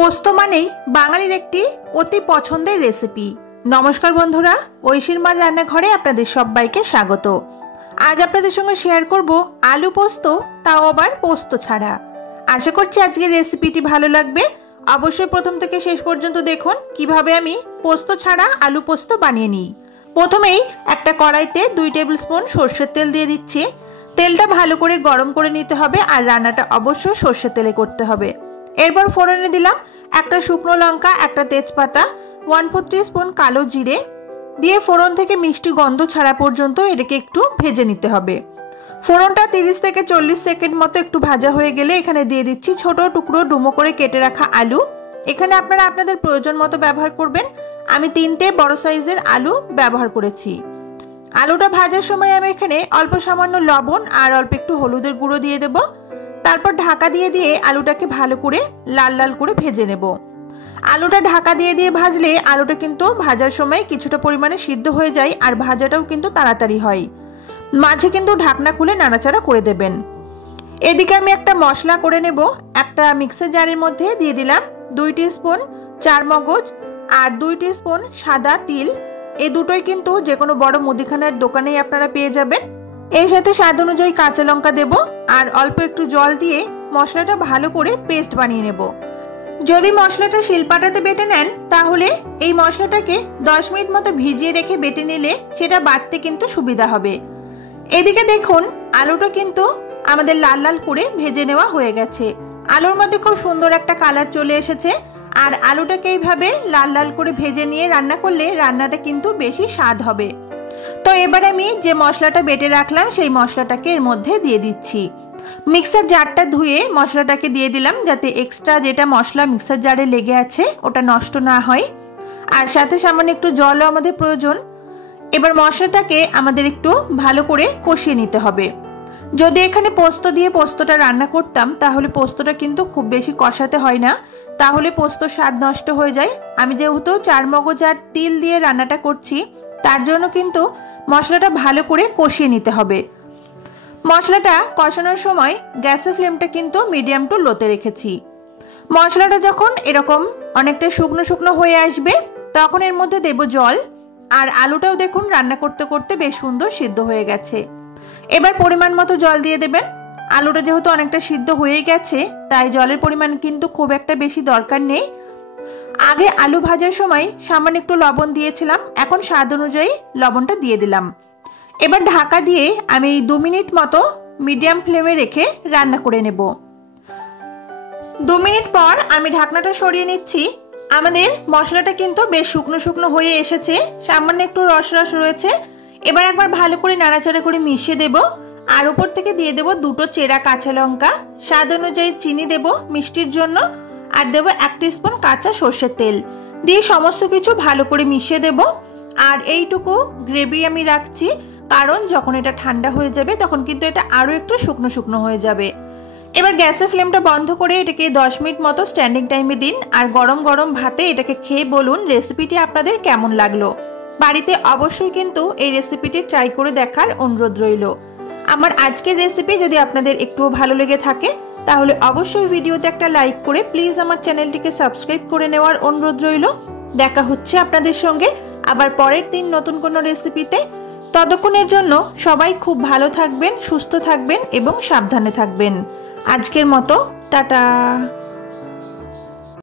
পোস্ত মানেই বাঙালির একটি অতি পছন্দের রেসিপি। নমস্কার বন্ধুরা, ঐশীর মার রান্নাঘরে আপনাদের সবাইকে স্বাগত। আজ আপনাদের সঙ্গে শেয়ার করব আলু পোস্ত, তাও আবার পোস্ত ছাড়া। আশা করছি আজকের রেসিপিটি ভালো লাগবে। অবশ্যই প্রথম থেকে শেষ পর্যন্ত দেখুন কিভাবে আমি পোস্ত ছাড়া আলু পোস্ত বানিয়ে নিই। প্রথমেই একটা কড়াইতে 2 টেবিল স্পুন সরষের তেল দিয়ে দিচ্ছি। তেলটা ভালো করে গরম করে নিতে হবে আর রান্নাটা অবশ্যই সরষের তেলে করতে হবে। এরপর ফোড়নে দিলাম একটা শুকনো লঙ্কা, একটা তেজপাতা, 1/4 টিস্পুন কালো জিরে দিয়ে ফোড়ন থেকে মিষ্টি গন্ধ ছাড়া পর্যন্ত এটাকে একটু ভেজে নিতে হবে। ফোড়নটা 30 থেকে 40 সেকেন্ড মতো একটু ভাজা হয়ে গেলে এখানে দিয়ে দিচ্ছি ছোট টুকরো ডুমো করে কেটে রাখা আলু। এখানে আপনারা আপনাদের প্রয়োজন মতো ব্যবহার করবেন। আমি 3টে বড় সাইজের আলু ব্যবহার করেছি। আলুটা ভাজার সময় আমি এখানে অল্প সামান্য লবণ আর অল্প একটু হলুদের গুঁড়ো দিয়ে দেব। তারপর ঢাকা দিয়ে আলুটাকে ভালো করে লাল লাল করে ভেজে নেব। আলুটা ঢাকা দিয়ে ভাজলে আলুটা কিন্তু ভাজার সময় কিছুটা পরিমাণে সিদ্ধ হয়ে যায় আর ভাজাটাও কিন্তু তাড়াতাড়ি হয়। মাঝে কিন্তু ঢাকনা খুলে নাড়াচাড়া করে দেবেন। এদিকে আমি একটা মশলা করে নেব। একটা মিক্সার জারের মধ্যে দিয়ে দিলাম 2 টিস্পুন চারমগজ আর 2 টিস্পুন সাদা তিল। এই দুটোই কিন্তু যে কোনো বড় মুদিখানার দোকানেই আপনারা পেয়ে যাবেন। এর সাথে স্বাদ অনুযায়ী কাঁচা লঙ্কা দেব আর অল্প একটু জল দিয়ে মশলাটা ভালো করে পেস্ট বানিয়ে নেব। যদি মশলাটা শিলপাটাতে বেটে নেন তাহলে এই মশলাটাকে 10 মিনিট মতো ভিজিয়ে রেখে বেটে নিলে সেটা বাটতে কিন্তু সুবিধা হবে। এদিকে দেখুন আলুটা কিন্তু আমাদের লাল লাল করে ভেজে নেওয়া হয়ে গেছে। আলুর মধ্যে খুব সুন্দর একটা কালার চলে এসেছে আর আলুটাকে এইভাবে লাল লাল করে ভেজে নিয়ে রান্না করলে রান্নাটা কিন্তু বেশি স্বাদ হবে। তো এবার আমি যে মশলাটা বেটে রাখলাম সেই মশলাটাকে এর মধ্যে দিয়ে দিচ্ছি। মিক্সার জারটা ধুয়ে মশলাটাকে দিয়ে দিলাম যাতে এক্সট্রা যেটা মশলা মিক্সার জারে লেগে আছে ওটা নষ্ট না হয়। আর সাথে সামান্য একটু জলও আমাদের প্রয়োজন। এবার মশলাটাকে আমাদের একটু ভালো করে কষিয়ে নিতে হবে। যদি এখানে পোস্ত দিয়ে পোস্তটা রান্না করতাম তাহলে পোস্তটা কিন্তু খুব বেশি কষাতে হয় না, তাহলে পোস্ত স্বাদ নষ্ট হয়ে যায়। আমি যেহেতু চারমগজ আর তিল দিয়ে রান্নাটা করছি তার জন্য কিন্তু মশলাটা ভালো করে কষিয়ে নিতে হবে। মশলাটা কষানোর সময় গ্যাসের ফ্লেমটা কিন্তু মিডিয়াম টু লোতে রেখেছি। মশলাটা যখন এরকম অনেকটা শুকনো শুকনো হয়ে আসবে তখন এর মধ্যে দেব জল। আর আলুটাও দেখুন রান্না করতে করতে বেশ সুন্দর সিদ্ধ হয়ে গেছে। এবার পরিমাণ মতো জল দিয়ে দেবেন। আলুটা যেহেতু অনেকটা সিদ্ধ হয়ে গেছে তাই জলের পরিমাণ কিন্তু খুব একটা বেশি দরকার নেই। আগে আলু ভাজার সময় সামান্য একটু লবণ দিয়েছিলাম, এখন স্বাদ অনুযায়ী লবণটা দিয়ে দিলাম। এবার ঢাকা দিয়ে আমি 2 মিনিট মতো মিডিয়াম ফ্লেমে রেখে রান্না করে নেব। 2 মিনিট পর আমি ঢাকনাটা সরিয়ে নিচ্ছি। আমাদের মশলাটা কিন্তু বেশ শুকনো শুকনো হয়ে এসেছে, সামান্য একটু রস রস রয়েছে। এবার একবার ভালো করে নাড়াচাড়া করে মিশিয়ে দেব আর উপর থেকে দিয়ে দেব 2টো চেরা কাঁচা লঙ্কা, স্বাদ অনুযায়ী চিনি দেব মিষ্টির জন্য আর দেব 1 টিস্পুন কাঁচা সর্ষের তেল দিয়ে সমস্ত কিছু ভালো করে মিশিয়ে দেব। আর এইটুকু গ্রেভি আমি রাখছি কারণ যখন এটা ঠান্ডা হয়ে যাবে তখন কিন্তু এটা আরো একটু শুকনো শুকনো হয়ে যাবে। এবার গ্যাসের ফ্লেমটা বন্ধ করে এটাকে 10 মিনিট মতো স্ট্যান্ডিং টাইমে দিন আর গরম গরম ভাতে এটাকে খেয়ে বলুন রেসিপিটি আপনাদের কেমন লাগলো। বাড়িতে অবশ্যই কিন্তু এই রেসিপিটি ট্রাই করে দেখার অনুরোধ রইল। আমার আজকের রেসিপি যদি আপনাদের একটুও ভালো লেগে থাকে তাহলে অবশ্যই ভিডিওতে একটা লাইক করে প্লিজ আমার চ্যানেলটিকে সাবস্ক্রাইব করে নেওয়ার অনুরোধ রইল। দেখা হচ্ছে আপনাদের সঙ্গে আবার পরের দিন নতুন কোনো রেসিপিতে। ততক্ষণের জন্য সবাই খুব ভালো থাকবেন, সুস্থ থাকবেন এবং সাবধানে থাকবেন। আজকের মতো টাটা।